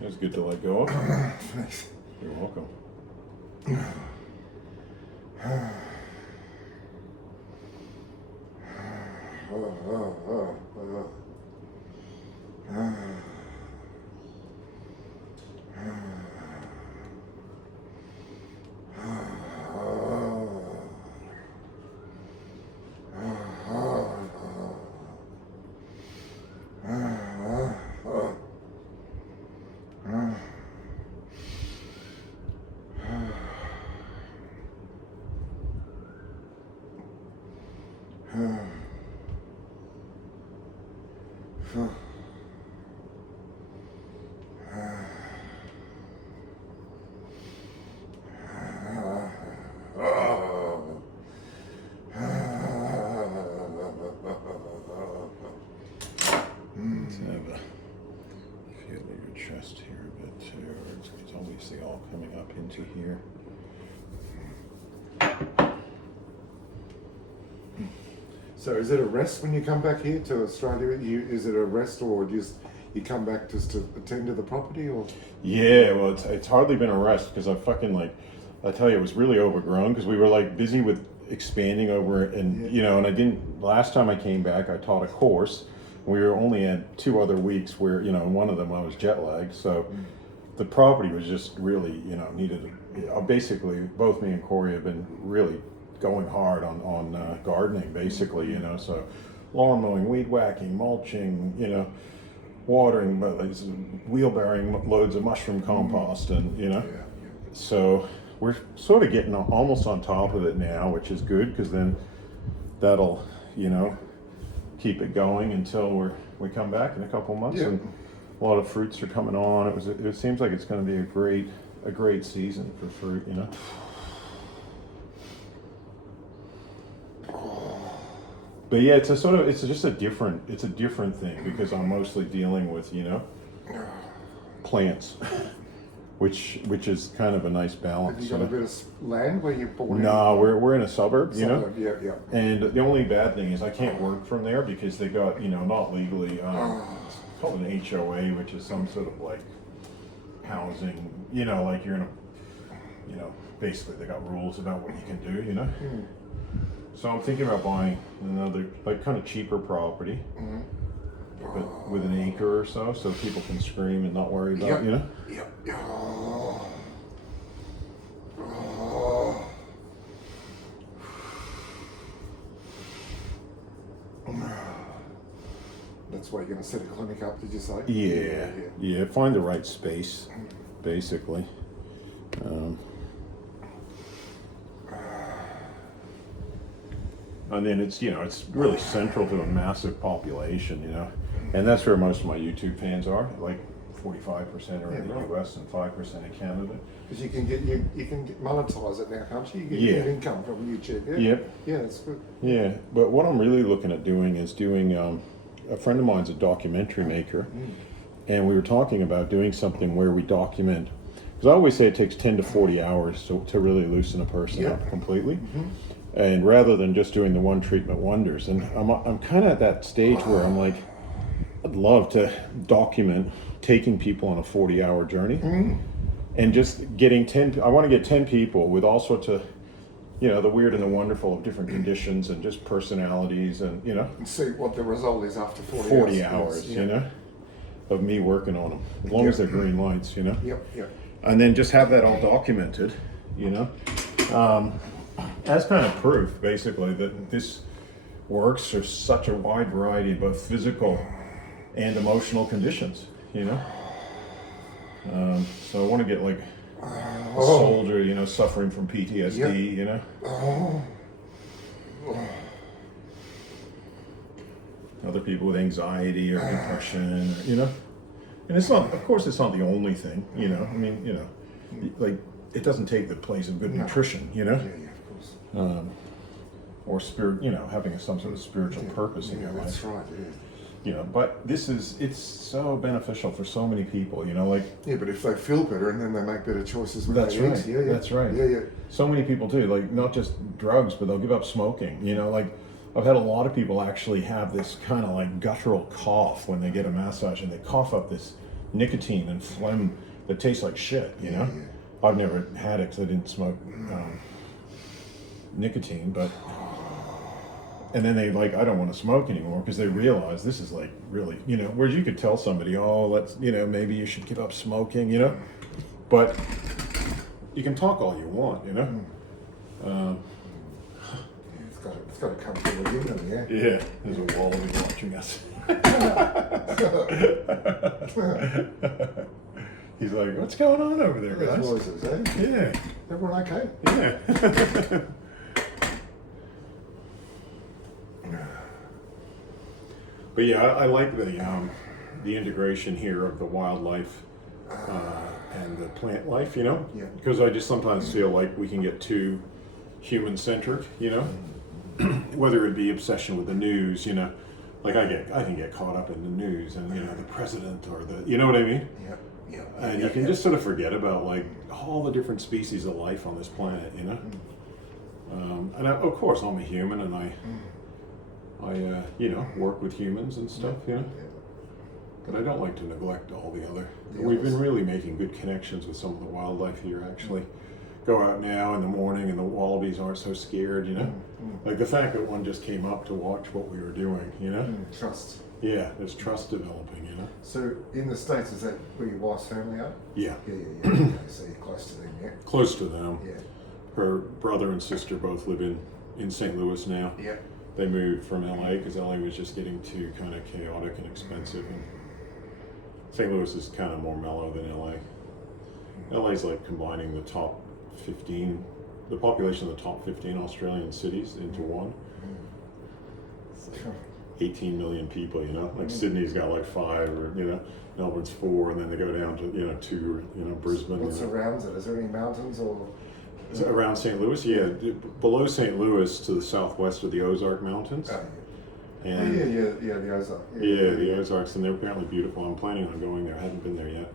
It was good to let go of. Thanks. You're welcome. Let's have a feel of your chest here a bit too. It's obviously all coming up into here. So is it a rest when you come back here to Australia? Is it a rest or just you come back just to attend to the property or? Yeah, well, it's hardly been a rest because I tell you, it was really overgrown because we were like busy with expanding over and and I didn't. Last time I came back, I taught a course. We were only at 2 other weeks where in one of them I was jet lagged, so the property was just really needed. Basically, both me and Corey have been really going hard on gardening, basically, so lawn mowing, weed whacking, mulching, watering, wheelbarrowing loads of mushroom compost, and so we're sort of getting almost on top of it now, which is good because then that'll keep it going until we come back in a couple months, and a lot of fruits are coming on. It seems like it's going to be a great season for fruit, But yeah, it's just a different thing because I'm mostly dealing with plants, which is kind of a nice balance. Have you got a bit of land where you're born? No, we're in a suburb, Yeah. And the only bad thing is I can't work from there because they got not legally. It's called an HOA, which is some sort of like housing. Like you're in a, basically they got rules about what you can do. So I'm thinking about buying another, like, kind of cheaper property, but with an acre or so people can scream and not worry about, That's why you're going to set a clinic up, did you say? Yeah. Find the right space, basically. And then it's really central to a massive population, and that's where most of my YouTube fans are. Like 45% are in the US and 5% in Canada. Because you can monetize it now, can't you? You get income from YouTube. Yeah, that's good. Yeah, but what I'm really looking at doing is a friend of mine's a documentary maker, and we were talking about doing something where we document. Because I always say it takes 10 to 40 hours to really loosen a person up completely. And rather than just doing the one treatment wonders, and I'm kind of at that stage where I'm like, I'd love to document taking people on a 40-hour journey, and just getting 10. I want to get 10 people with all sorts of, the weird and the wonderful of different conditions and just personalities, and and see what the result is after 40 hours, of me working on them, as long as they're green lights, and then just have that all documented, as kind of proof, basically, that this works for such a wide variety of both physical and emotional conditions, So I want to get like a soldier, suffering from PTSD, Other people with anxiety or depression, And it's not, of course, it's not the only thing, I mean, like it doesn't take the place of good nutrition, or spirit, having some sort of spiritual purpose in your life. That's right. But it's so beneficial for so many people, like. Yeah, but if they feel better and then they make better choices when That's they right. eat. That's right. Yeah. So many people do, like not just drugs, but they'll give up smoking. Like I've had a lot of people actually have this kind of like guttural cough when they get a massage, and they cough up this nicotine and phlegm that tastes like shit, you know? Yeah. I've never had it because I didn't smoke nicotine, but and then they like, I don't want to smoke anymore because they realize this is like really, you know, whereas you could tell somebody, oh, let's, you know, maybe you should give up smoking, you know, but you can talk all you want, you know. It's got to come from within them, yeah. Yeah, there's a wallaby watching us. He's like, what's going on over there, Those guys? voices, eh? Yeah, Everyone okay? yeah. But yeah, I like the integration here of the wildlife and the plant life, you know? Yeah. Because I just sometimes feel like we can get too human-centered, you know? Whether it be obsession with the news, you know? Like I can get caught up in the news and, you know, the president or the, you know what I mean? Yeah. Yeah. And you can just sort of forget about like all the different species of life on this planet, you know? And of course I'm a human and I you know, work with humans and stuff, you know? But I don't like to neglect all the other. We've been really making good connections with some of the wildlife here, actually. Go out now in the morning and the wallabies aren't so scared, you know? Like the fact that one just came up to watch what we were doing, you know? Trust. Yeah, there's trust developing, you know? So in the States, is that where your wife's family are? Yeah, Yeah. Okay, so you're close to them, yeah? close to them. Yeah. Her brother and sister both live in St. Louis now. Yeah. They moved from LA because LA was just getting too kind of chaotic and expensive. And St. Louis is kind of more mellow than LA. LA's like combining the top 15, the population of the top 15 Australian cities into one. 18 million people, you know, like Sydney's got like 5, or, you know, Melbourne's 4, and then they go down to, you know, 2, you know, Brisbane. What you know. surrounds it? Is there any mountains or? Is it around St. Louis? Yeah, below St. Louis to the southwest are the Ozark Mountains. Oh, yeah. And The Ozark. yeah, the Ozarks, and they're apparently beautiful. I'm planning on going there. I haven't been there yet.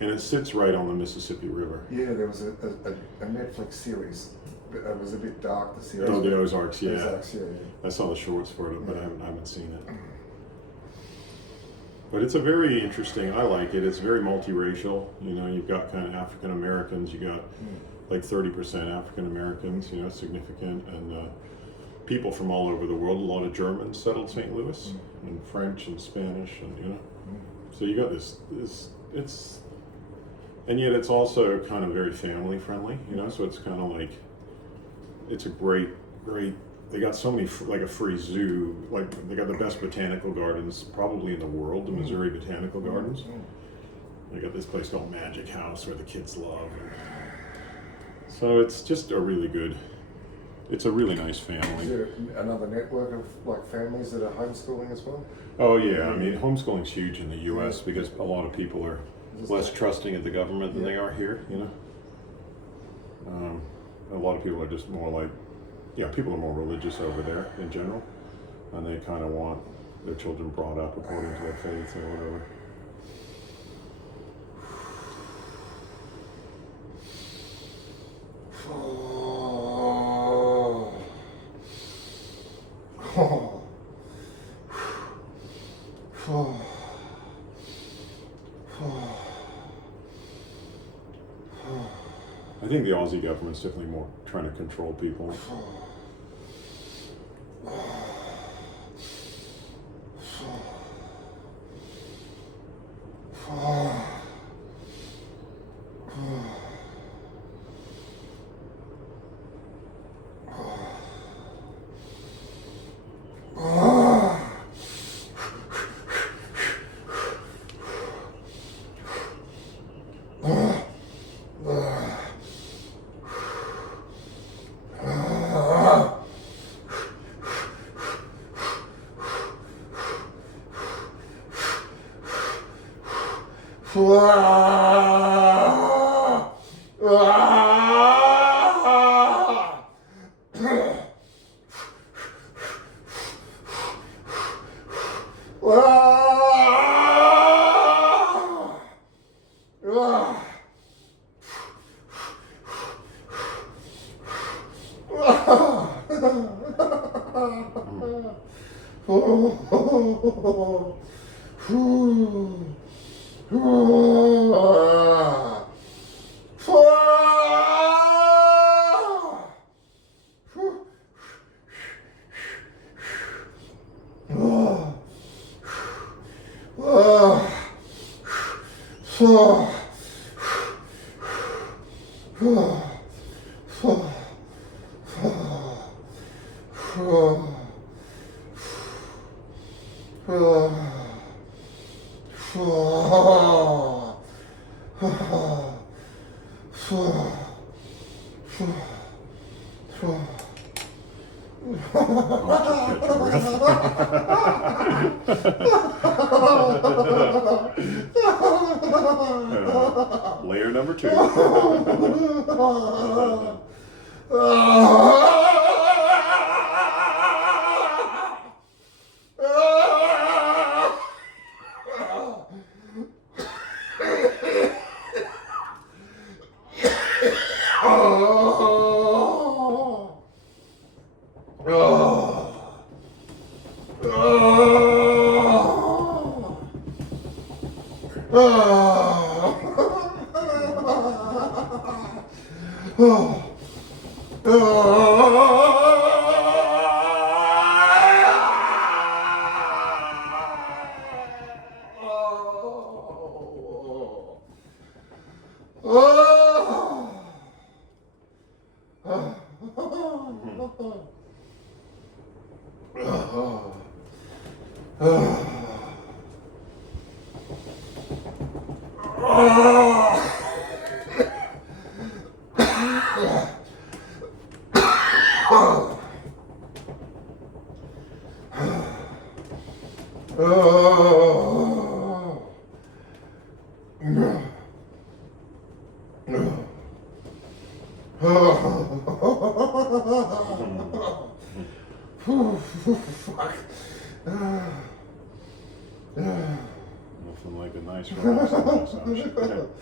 And it sits right on the Mississippi River. Yeah, there was a Netflix series. It was a bit dark, the series. Oh, the Ozarks, yeah. Ozarks, yeah. I saw the shorts for it, but I haven't seen it. But it's a very interesting, I like it. It's very multiracial. You know, you've got kind of African Americans, you got like 30% African Americans, you know, significant, and people from all over the world. A lot of Germans settled St. Louis, and French and Spanish, and, you know. So you got this, it's, and yet it's also kind of very family friendly, you know, so it's kind of like, it's a great, they got so many, like a free zoo, like they got the best botanical gardens probably in the world, the Missouri Botanical Gardens. They got this place called Magic House where the kids love. So it's just a really good, it's a really nice Is family. there another network of like families that are homeschooling as well? Oh yeah, I mean homeschooling's huge in the U.S. because a lot of people are less trusting of the government than they are here, you know. A lot of people are just more like, yeah, people are more religious over there in general, and they kind of want their children brought up according to their faith or whatever. I think the Aussie government's definitely more trying to control people. Layer number 2. Fuck. Nothing like a nice relaxing massage.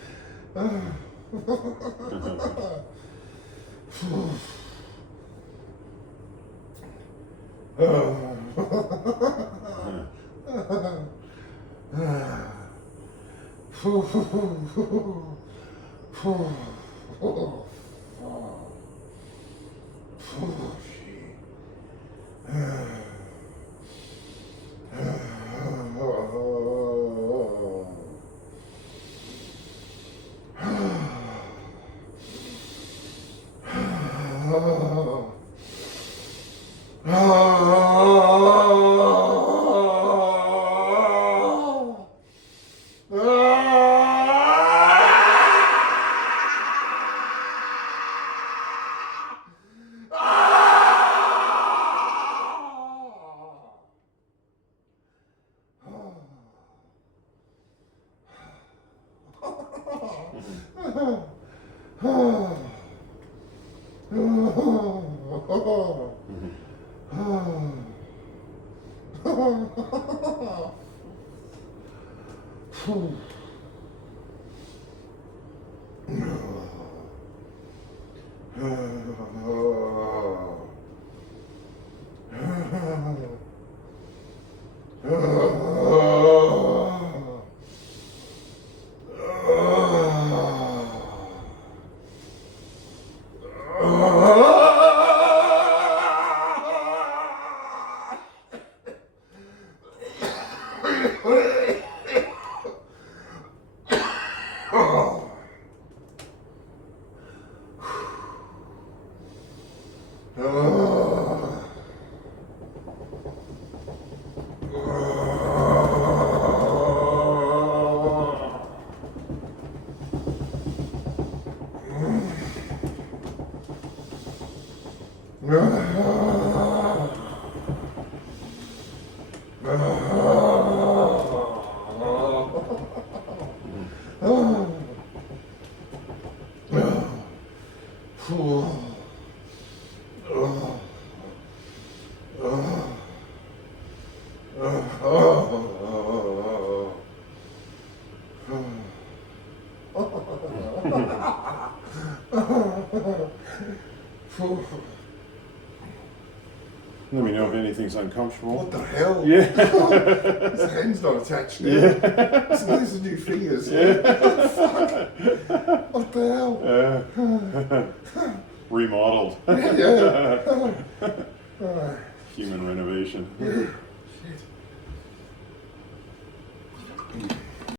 Let me know if anything's uncomfortable. What the hell? Yeah. His hand's not attached now. Yeah. So those are new fingers. Yeah. Fuck. What the hell? Remodeled. Yeah. Human renovation. Yeah.